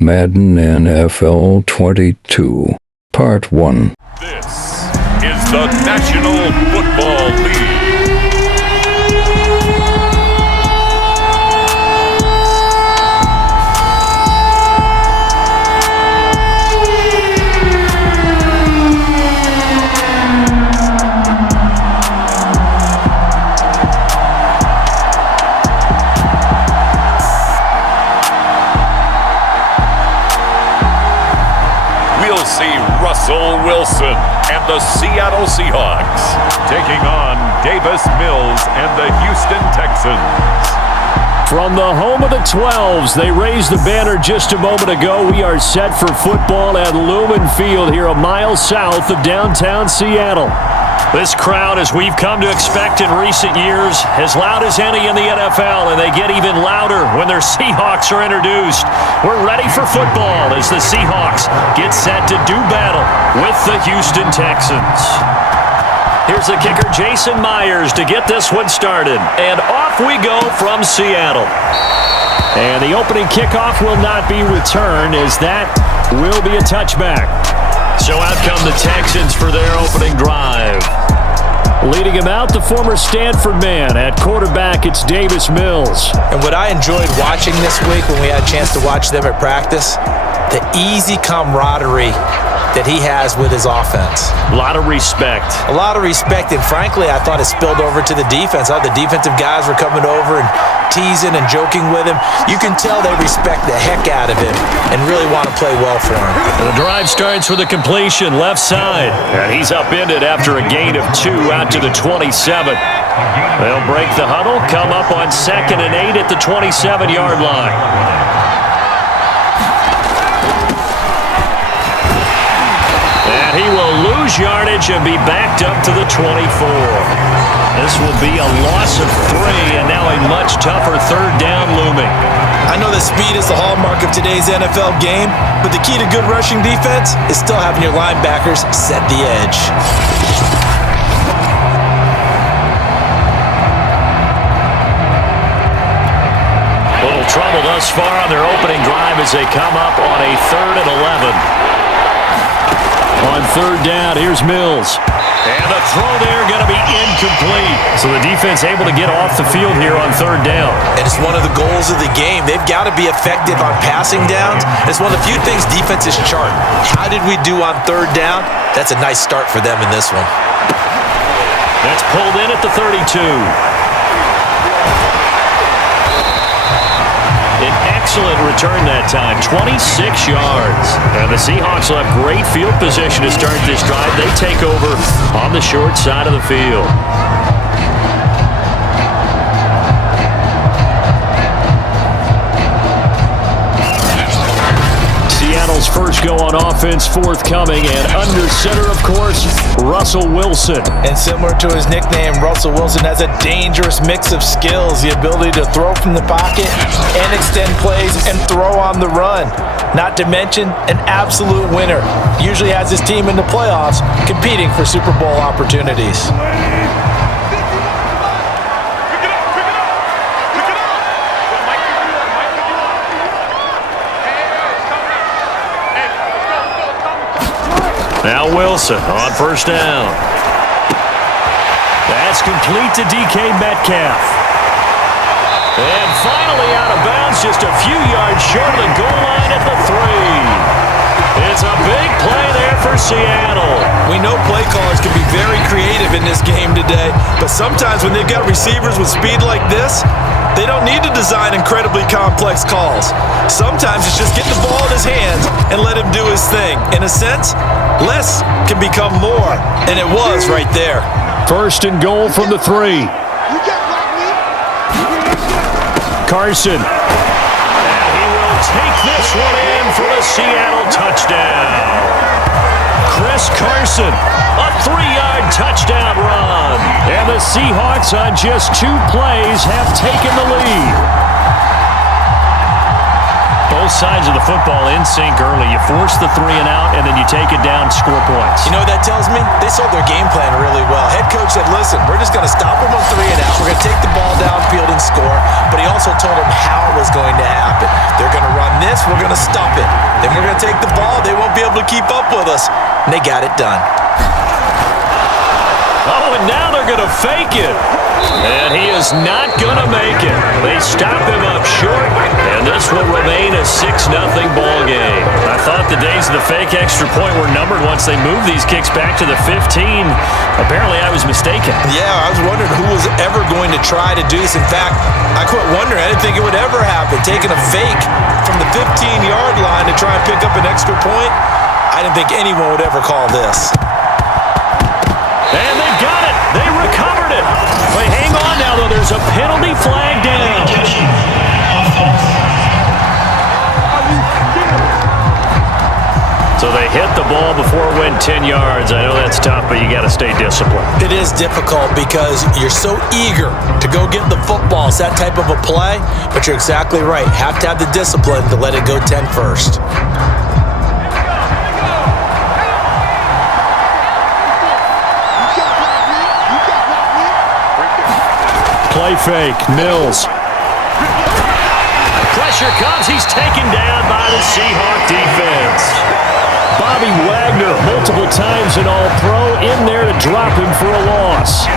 Madden NFL 22, Part 1. This is the National Football League. We'll see Russell Wilson and the Seattle Seahawks taking on Davis Mills and the Houston Texans. From the home of the 12s, they raised the banner just a moment ago. We are set for football at Lumen Field here a mile south of downtown Seattle. This crowd, as we've come to expect in recent years, as loud as any in the NFL, and they get even louder when their Seahawks are introduced. We're ready for football as the Seahawks get set to do battle with the Houston Texans. Here's the kicker, Jason Myers, to get this one started. And off we go from Seattle. And the opening kickoff will not be returned, as that will be a touchback. So out come the Texans for their opening drive. Leading him out, the former Stanford man. At quarterback, it's Davis Mills. And what I enjoyed watching this week when we had a chance to watch them at practice, the easy camaraderie that he has with his offense. A lot of respect. A lot of respect, and frankly, I thought it spilled over to the defense. All the defensive guys were coming over and teasing and joking with him. You can tell they respect the heck out of him and really want to play well for him. The drive starts with a completion left side. And he's upended after a gain of 2 out to the 27. They'll break the huddle, come up on 2nd and 8 at the 27-yard line. And he will lose yardage and be backed up to the 24. This will be a loss of 3, and now a much tougher third down looming. I know that speed is the hallmark of today's NFL game, but the key to good rushing defense is still having your linebackers set the edge. Little trouble thus far on their opening drive as they come up on a 3rd and 11. On third down, here's Mills. And the throw there going to be incomplete. So the defense able to get off the field here on third down. And it's one of the goals of the game. They've got to be effective on passing downs. It's one of the few things defenses chart. How did we do on third down? That's a nice start for them in this one. That's pulled in at the 32. An excellent return that time, 26 yards. And the Seahawks will have great field position to start this drive. They take over on the short side of the field. Seattle's first go on offense forthcoming, and under center, of course, Russell Wilson. And similar to his nickname, Russell Wilson has a dangerous mix of skills, the ability to throw from the pocket and extend plays and throw on the run. Not to mention an absolute winner. Usually has his team in the playoffs competing for Super Bowl opportunities. Now Wilson on first down. That's complete to DK Metcalf. And finally out of bounds, just a few yards short of the goal line at the 3. It's a big play there for Seattle. We know play callers can be very creative in this game today, but sometimes when they've got receivers with speed like this, they don't need to design incredibly complex calls. Sometimes it's just get the ball in his hands and let him do his thing. In a sense, less can become more, and it was right there. First and goal from the 3. Carson. And he will take this one in for the Seattle touchdown. Chris Carson, a 3-yard touchdown run. And the Seahawks on just 2 plays have taken the lead. Both both sides of the football in sync early. You force the 3 and out, and then you take it down, score points. You know what that tells me? They sold their game plan really well. Head coach said, listen, we're just going to stop them on 3 and out. We're going to take the ball downfield and score. But he also told them how it was going to happen. They're going to run this. We're going to stop it. Then we're going to take the ball. They won't be able to keep up with us. And they got it done. Oh, and now they're going to fake it. And he is not going to make it. They stop him up short, and this will remain a 6-0 ball game. I thought the days of the fake extra point were numbered once they moved these kicks back to the 15. Apparently, I was mistaken. Yeah, I was wondering who was ever going to try to do this. In fact, I quit wondering. I didn't think it would ever happen. Taking a fake from the 15-yard line to try and pick up an extra point, I didn't think anyone would ever call this. And they got it. They recovered it. But hang on now, though. There's a penalty flag down. So they hit the ball before it went 10 yards. I know that's tough, but you got to stay disciplined. It is difficult because you're so eager to go get the football. It's that type of a play, but you're exactly right. Have to have the discipline to let it go 10 first. Play fake, Mills. Pressure comes. He's taken down by the Seahawk defense. Bobby Wagner, multiple times an All-Pro, in there to drop him for a loss.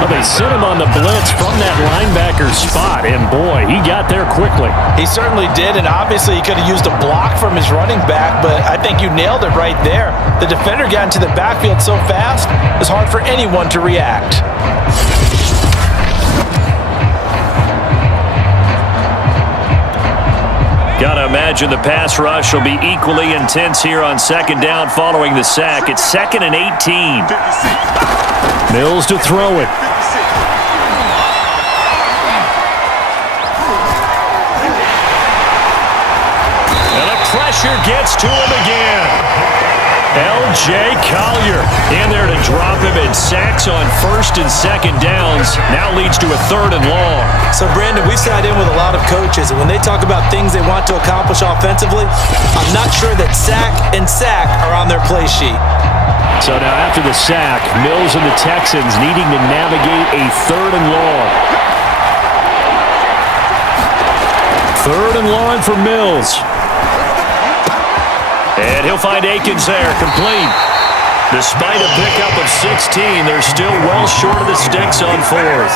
Well, they sent him on the blitz from that linebacker spot, and boy, he got there quickly. He certainly did, and obviously he could have used a block from his running back, but I think you nailed it right there. The defender got into the backfield so fast, it's hard for anyone to react. Gotta imagine the pass rush will be equally intense here on second down following the sack. It's 2nd and 18. Mills to throw it. And the pressure gets to him again. L.J. Collier in there to drop him, and sacks on 1st and 2nd downs. Now leads to a 3rd and long. So, Brandon, we sat in with a lot of coaches, and when they talk about things they want to accomplish offensively, I'm not sure that sack and sack are on their play sheet. So now after the sack, Mills and the Texans needing to navigate a 3rd and long. 3rd and long for Mills. And he'll find Akins there, complete. Despite a pickup of 16, they're still well short of the sticks on 4th.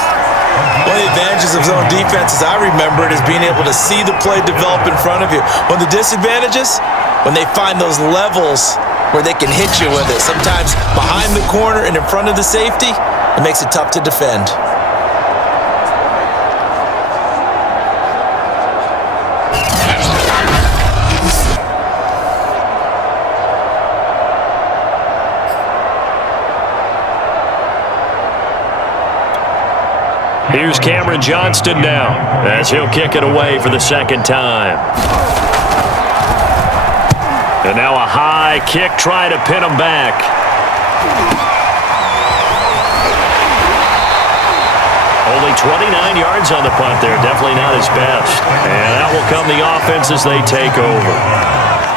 One of the advantages of zone defense, as I remember it, is being able to see the play develop in front of you. One of the disadvantages, when they find those levels where they can hit you with it. Sometimes behind the corner and in front of the safety, it makes it tough to defend. Here's Cameron Johnston now, as he'll kick it away for the 2nd time. And now a high kick, try to pin him back. Only 29 yards on the punt there, definitely not his best. And that will come the offense as they take over.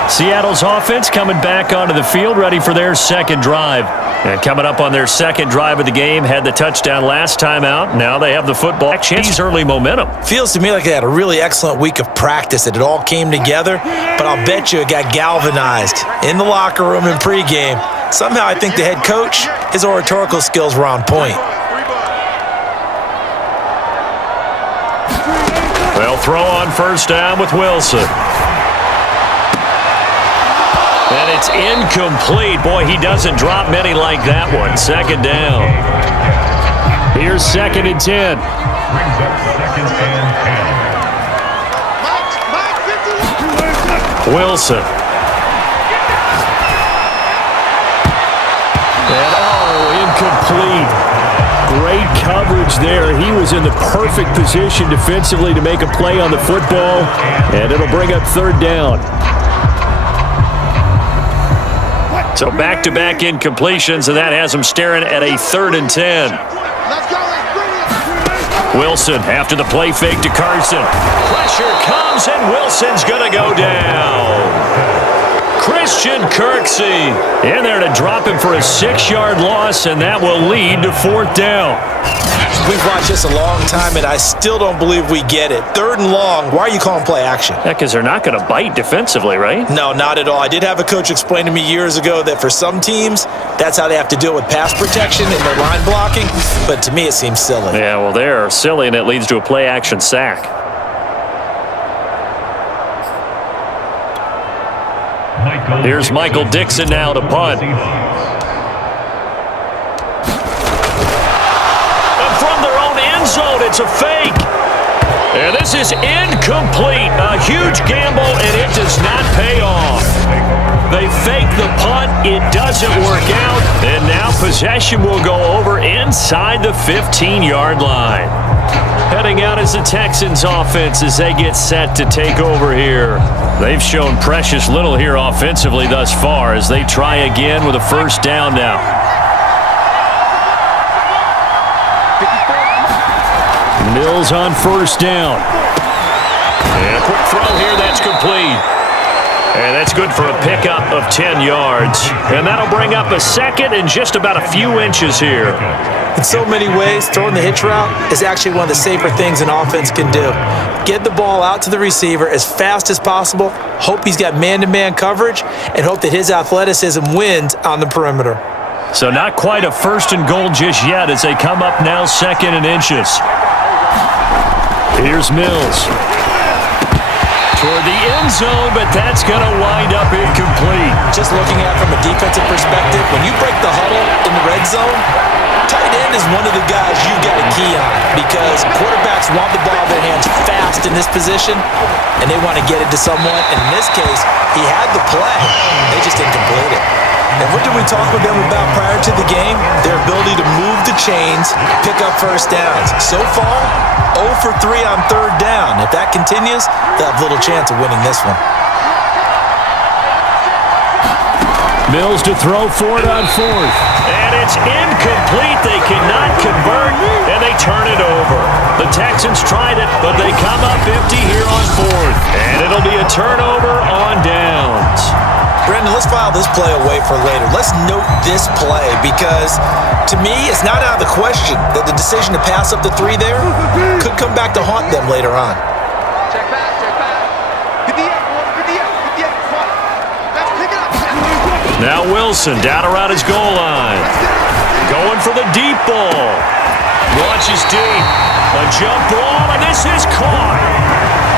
Seattle's offense coming back onto the field, ready for their 2nd drive. And coming up on their 2nd drive of the game, had the touchdown last time out. Now they have the football. Chance early momentum. Feels to me like they had a really excellent week of practice, that it all came together, but I'll bet you it got galvanized in the locker room in pregame. Somehow I think the head coach, his oratorical skills were on point. They'll throw on 1st down with Wilson. And it's incomplete. Boy, he doesn't drop many like that one. 2nd down. Here's 2nd and 10. Wilson. And incomplete. Great coverage there. He was in the perfect position defensively to make a play on the football. And it'll bring up 3rd down. So back-to-back incompletions, and that has them staring at a 3rd and 10. Wilson after the play fake to Carson. Pressure comes, and Wilson's going to go down. Christian Kirksey in there to drop him for a 6-yard loss, and that will lead to 4th down. We've watched this a long time, and I still don't believe we get it. 3rd and long, why are you calling play action? Yeah, because they're not going to bite defensively, right? No, not at all. I did have a coach explain to me years ago that for some teams, that's how they have to deal with pass protection and their line blocking, but to me it seems silly. Yeah, well, they're silly, and it leads to a play action sack. Here's Michael Dixon now to punt. And from their own end zone, it's a fake. And this is incomplete. A huge gamble, and it does not pay off. They fake the punt. It doesn't work out. And now possession will go over inside the 15-yard line. Heading out is the Texans offense as they get set to take over here. They've shown precious little here offensively thus far as they try again with a 1st down now. Mills on 1st down. And a quick throw here, that's complete. And that's good for a pickup of 10 yards. And that'll bring up a 2nd and just about a few inches here. In so many ways, throwing the hitch route is actually one of the safer things an offense can do. Get the ball out to the receiver as fast as possible, hope he's got man-to-man coverage, and hope that his athleticism wins on the perimeter. So not quite a 1st and goal just yet as they come up now 2nd and inches. Here's Mills. Toward the end zone, but that's going to wind up incomplete. Just looking at it from a defensive perspective, when you break the huddle in the red zone, tight end is one of the guys you've got a key on because quarterbacks want the ball in their hands fast in this position, and they want to get it to someone. And in this case, he had the play. They just didn't complete it. And what did we talk with them about prior to the game? Their ability to move the chains, pick up 1st downs. So far, 0 for 3 on 3rd down. If that continues, they'll have little chance of winning this one. Mills to throw for it on 4th. And it's incomplete. They cannot convert, and they turn it over. The Texans tried it, but they come up empty here on 4th. And it'll be a turnover on downs. Brandon, let's file this play away for later. Let's note this play because, to me, it's not out of the question that the decision to pass up the 3 there could come back to haunt them later on. Check back. Now Wilson down around his goal line. Going for the deep ball. Launches deep. A jump ball, and this is caught.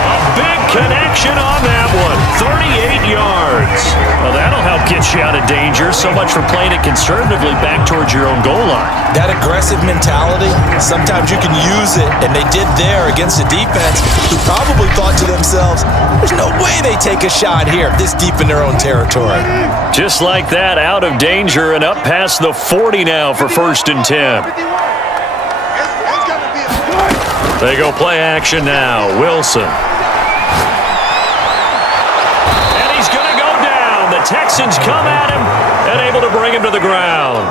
A big connection on that one. 38 yards. Well, that'll help get you out of danger. So much for playing it conservatively back towards your own goal line. That aggressive mentality, sometimes you can use it, and they did there against a defense who probably thought to themselves, there's no way they take a shot here this deep in their own territory. Just like that, out of danger and up past the 40 now for 1st and 10. They go play action now. Wilson. And he's going to go down. The Texans come at him and able to bring him to the ground.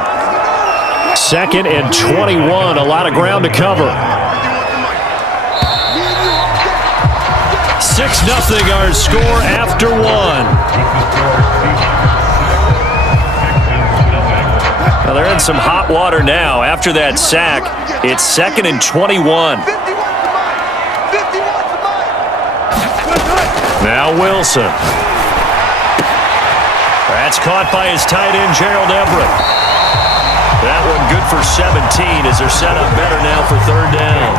2nd and 21. A lot of ground to cover. 6-0 our score after 1. Now they're in some hot water now. After that sack, it's 2nd and 21. Now Wilson. That's caught by his tight end, Gerald Everett. That one good for 17 as they're set up better now for 3rd down.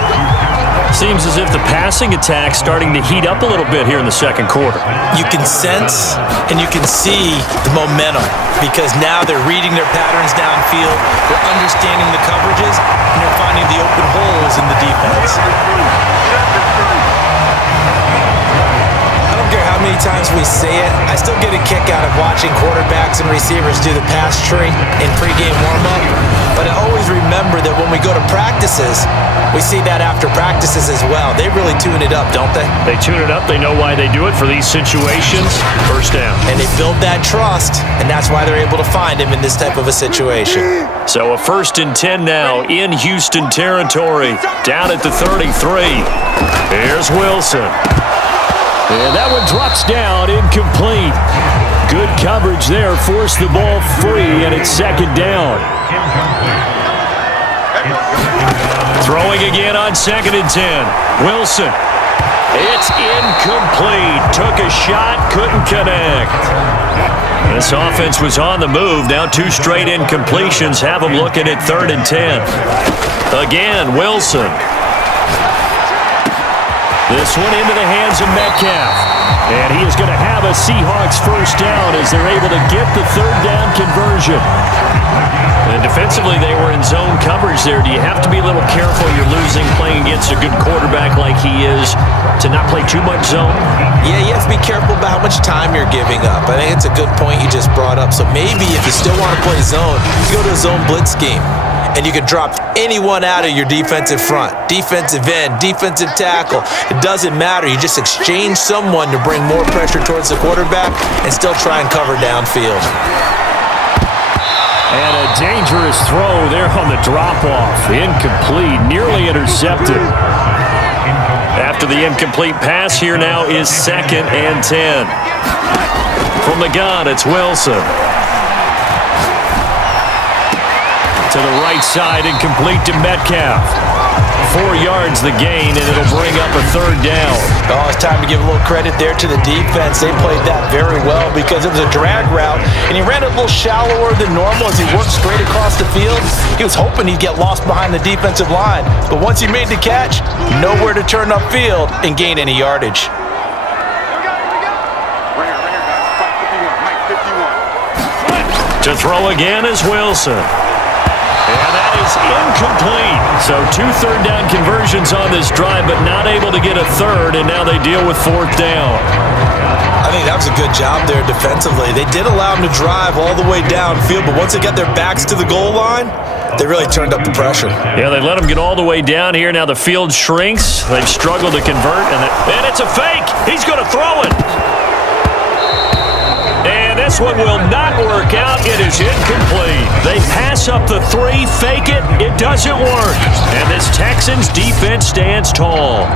Seems as if the passing attack's starting to heat up a little bit here in the 2nd quarter. You can sense and you can see the momentum because now they're reading their patterns downfield, they're understanding the coverages, and they're finding the open holes in the defense. I don't care how many times we say it, I still get a kick out of watching quarterbacks and receivers do the pass tree in pregame warm-up, but I always remember that when we go to practices, we see that after practices as well. They really tune it up, don't they? They tune it up. They know why they do it for these situations. 1st down. And they build that trust, and that's why they're able to find him in this type of a situation. So a 1st and 10 now in Houston territory, down at the 33. Here's Wilson. And that one drops down, incomplete. Good coverage there, forced the ball free, and it's 2nd down. Throwing again on 2nd and 10. Wilson. It's incomplete. Took a shot, couldn't connect. This offense was on the move. Now 2 straight incompletions have them looking at 3rd and 10. Again, Wilson. This one into the hands of Metcalf. And he is going to have a Seahawks 1st down as they're able to get the 3rd down conversion. And defensively, they were in zone coverage there. Do you have to be a little careful? You're losing playing against a good quarterback like he is to not play too much zone? Yeah, you have to be careful about how much time you're giving up. I think it's a good point you just brought up. So maybe if you still want to play zone, you go to a zone blitz scheme. And you can drop anyone out of your defensive front, defensive end, defensive tackle. It doesn't matter. You just exchange someone to bring more pressure towards the quarterback and still try and cover downfield. And a dangerous throw there on the drop-off. Incomplete, nearly intercepted. After the incomplete pass, here now is 2nd and 10. From the gun, it's Wilson. To the right side, incomplete to Metcalf. 4 yards the gain, and it'll bring up a 3rd down. Oh, it's time to give a little credit there to the defense. They played that very well because it was a drag route, and he ran it a little shallower than normal as he worked straight across the field. He was hoping he'd get lost behind the defensive line, but once he made the catch, nowhere to turn upfield and gain any yardage. To throw again is Wilson. And that is incomplete. So 2 third down conversions on this drive, but not able to get a 3rd, and now they deal with 4th down. I think that was a good job there defensively. They did allow them to drive all the way downfield, but once they got their backs to the goal line, they really turned up the pressure. Yeah, they let them get all the way down here. Now the field shrinks. They've struggled to convert, and it's a fake. He's going to throw it. And this one will not work out. It is incomplete. They pass up the 3, fake it. It doesn't work. And this Texans defense stands tall.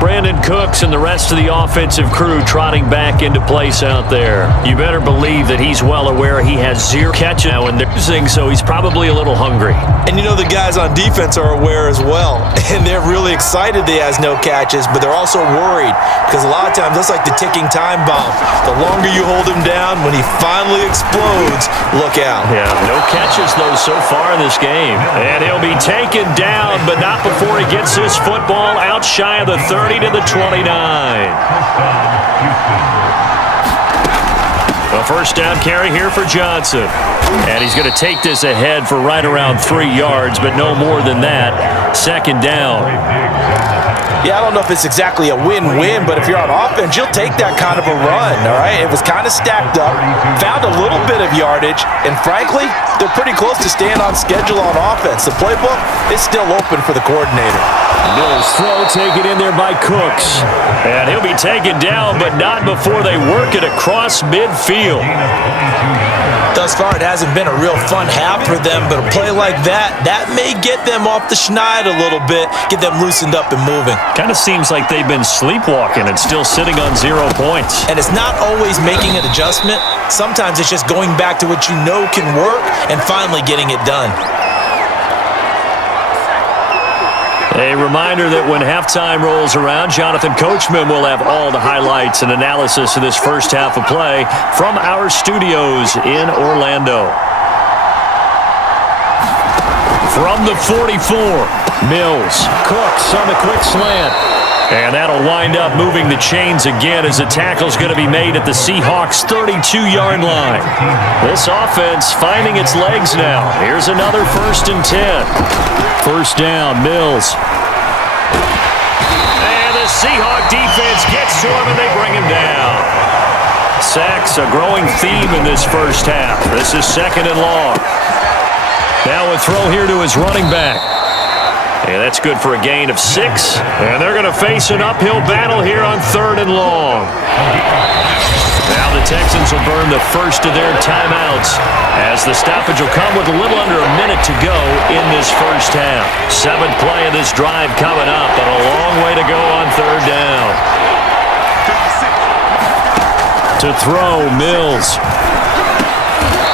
Brandon Cooks and the rest of the offensive crew trotting back into place out there. You better believe that he's well aware he has 0 catches now and they're losing, so he's probably a little hungry. And you know the guys on defense are aware as well. And they're really excited that he has no catches, but they're also worried because a lot of times that's like the ticking time bomb. The longer you hold him down, when he finally explodes, look out. Yeah, no catches though so far in this game. And he'll be taken down, but not before he gets this football out shy of the 30 to the 29. A 1st down carry here for Johnson. And he's going to take this ahead for right around 3 yards, but no more than that. 2nd down. Yeah, I don't know if it's exactly a win-win, but if you're on offense, you'll take that kind of a run, all right? It was kind of stacked up, found a little bit of yardage, and frankly, they're pretty close to staying on schedule on offense. The playbook is still open for the coordinator. Mills throw taken in there by Cooks. And he'll be taken down, but not before they work it across midfield. Thus far, it hasn't been a real fun half for them, but a play like that may get them off the schneid a little bit, get them loosened up and moving. Kind of seems like they've been sleepwalking and still sitting on 0 points. And it's not always making an adjustment. Sometimes it's just going back to what you know can work and finally getting it done. A reminder that when halftime rolls around, Jonathan Coachman will have all the highlights and analysis of this first half of play from our studios in Orlando. From the 44, Mills, Cooks on the quick slant. And that'll wind up moving the chains again as the tackle's going to be made at the Seahawks' 32-yard line. This offense finding its legs now. Here's another 1st and 10. 1st down, Mills. And the Seahawk defense gets to him and they bring him down. Sacks, a growing theme in this first half. This is 2nd and long. Now a throw here to his running back. And that's good for a gain of 6. And they're going to face an uphill battle here on 3rd and long. Now the Texans will burn the first of their timeouts as the stoppage will come with a little under a minute to go in this first half. 7th play of this drive coming up, but a long way to go on 3rd down. To throw, Mills.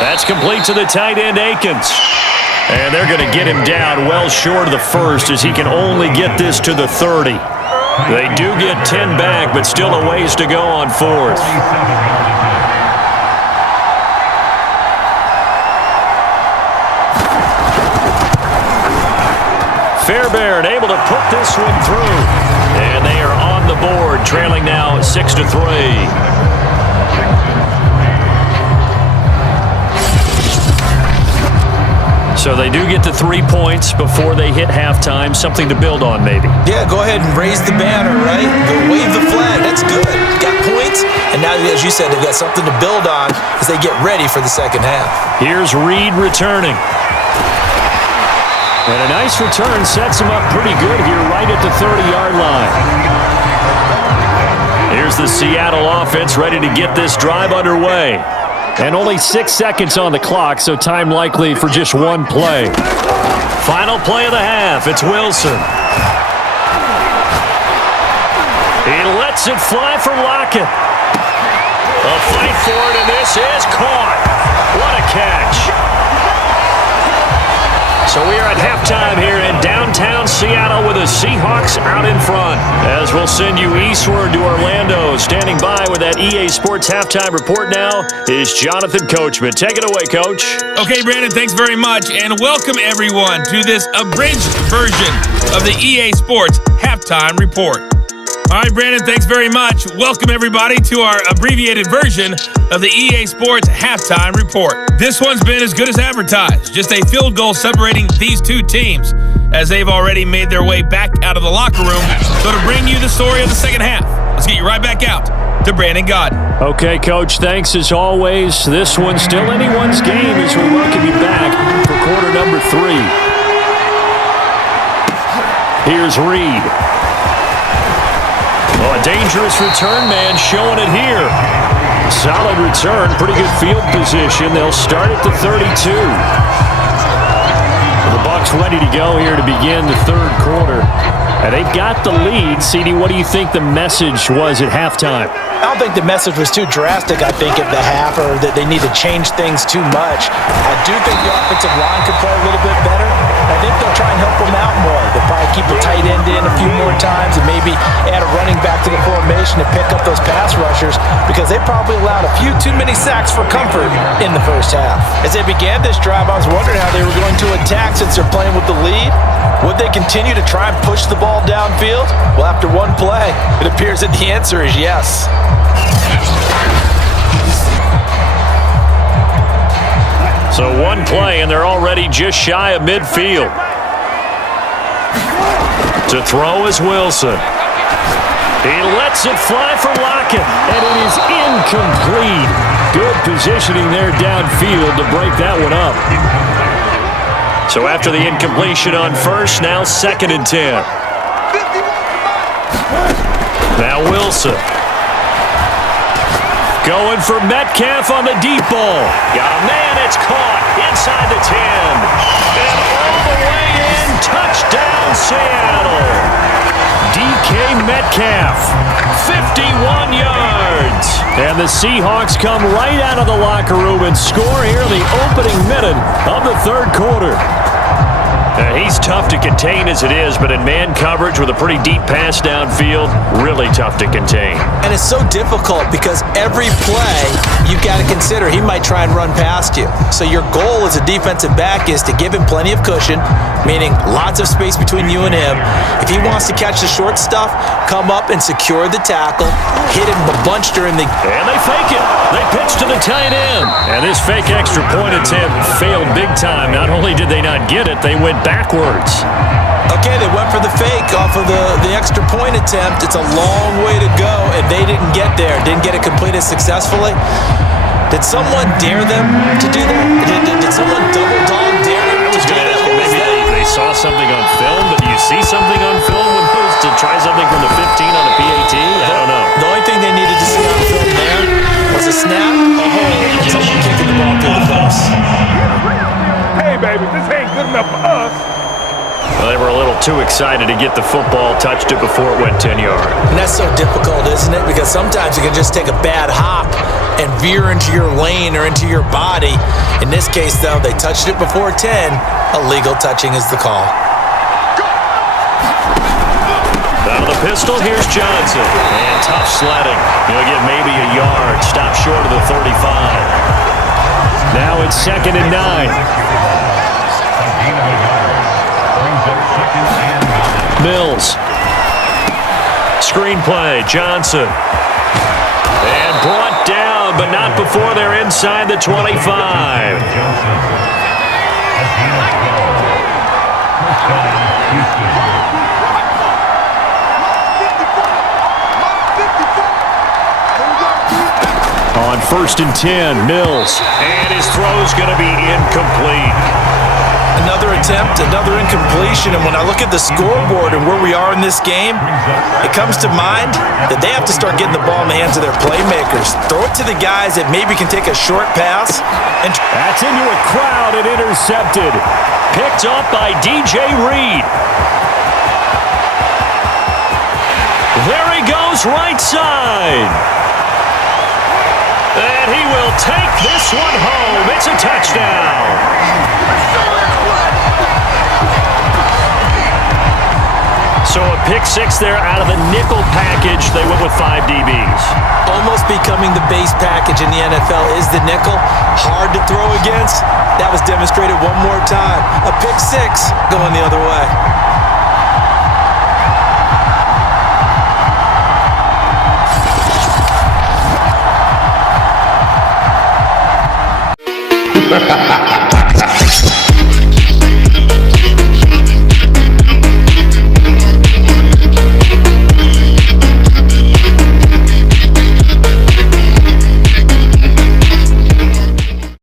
That's complete to the tight end, Akins. And they're going to get him down well short of the first as he can only get this to the 30. They do get 10 back, but still a ways to go on 4th. Fairbairn able to put this one through. And they are on the board, trailing now 6-3. So they do get to 3 points before they hit halftime. Something to build on, maybe. Yeah, go ahead and raise the banner, right? Go wave the flag. That's good. Got points, and now, as you said, they've got something to build on as they get ready for the second half. Here's Reed returning. And a nice return sets him up pretty good here right at the 30-yard line. Here's the Seattle offense ready to get this drive underway. And only 6 seconds on the clock, so time likely for just one play. Final play of the half. It's Wilson. He lets it fly for Lockett. A fight for it, and this is caught. What a catch. So we are at halftime here in downtown Seattle with the Seahawks out in front. As we'll send you eastward to Orlando. Standing by with that EA Sports halftime report now is Jonathan Coachman. Take it away, Coach. Okay, Brandon, thanks very much. And welcome, everyone, to this abridged version of the EA Sports halftime report. All right, Brandon, thanks very much. Welcome, everybody, to our abbreviated version of the EA Sports halftime report. This one's been as good as advertised. Just a field goal separating these two teams as they've already made their way back out of the locker room. So to bring you the story of the second half, let's get you right back out to Brandon Godden. Okay, Coach, thanks as always. This one's still anyone's game as we welcome you back for quarter number 3. Here's Reed. Oh, a dangerous return man showing it here. Solid return, pretty good field position. They'll start at the 32. The Bucs ready to go here to begin the 3rd quarter. And they've got the lead. CD, what do you think the message was at halftime? I don't think the message was too drastic, I think, at the half, or that they need to change things too much. I do think the offensive line could play a little bit better. I think they'll try and help them out more. They'll probably keep the tight end in a few more times and maybe add a running back to the formation to pick up those pass rushers because they probably allowed a few too many sacks for comfort in the first half. As they began this drive, I was wondering how they were going to attack since they're playing with the lead. Would they continue to try and push the ball downfield? Well, after one play, it appears that the answer is yes. So one play, and they're already just shy of midfield. To throw is Wilson. He lets it fly for Lockett, and it is incomplete. Good positioning there downfield to break that one up. So after the incompletion on first, now 2nd and 10. Now Wilson. Going for Metcalf on the deep ball. Got a man, it's caught inside the 10. And all the way in, touchdown Seattle. DK Metcalf, 51 yards. And the Seahawks come right out of the locker room and score here in the opening minute of the 3rd quarter. He's tough to contain as it is, but in man coverage with a pretty deep pass downfield, really tough to contain. And it's so difficult because every play you've got to consider he might try and run past you. So your goal as a defensive back is to give him plenty of cushion, meaning lots of space between you and him. If he wants to catch the short stuff, come up and secure the tackle, hit him a bunch during the... And they fake it. They pitch to the tight end. And this fake extra point attempt failed big time. Not only did they not get it, they went backwards. Okay, they went for the fake off of the extra point attempt. It's a long way to go, and they didn't get there. Didn't get it completed successfully. Did someone dare them to do that? Did someone double dog dare them to do that? Maybe they saw something on film, but do you see something on film with those to try something from the 15 on the PAT? I don't know. The only thing they needed to see on film there It's a snap, a hole, and someone kicking the ball through the fence. Hey, baby, this ain't good enough for us. Well, they were a little too excited to get the football, touched it before it went 10 yards. And that's so difficult, isn't it? Because sometimes you can just take a bad hop and veer into your lane or into your body. In this case, though, they touched it before 10. Illegal touching is the call. Out of the pistol, here's Johnson. And tough sledding. He'll get maybe a yard. Stop short of the 35. Now it's 2nd and 9. Mills. Screenplay, Johnson. And brought down, but not before they're inside the 25. On 1st and 10, Mills. And his throw's going to be incomplete. Another attempt, another incompletion, and when I look at the scoreboard and where we are in this game, it comes to mind that they have to start getting the ball in the hands of their playmakers. Throw it to the guys that maybe can take a short pass. And that's into a crowd and intercepted. Picked up by DJ Reed. There he goes, right side. And he will take this one home. It's a touchdown. So a pick six there out of the nickel package. They went with 5 DBs. Almost becoming the base package in the NFL is the nickel. Hard to throw against. That was demonstrated one more time. A pick six going the other way.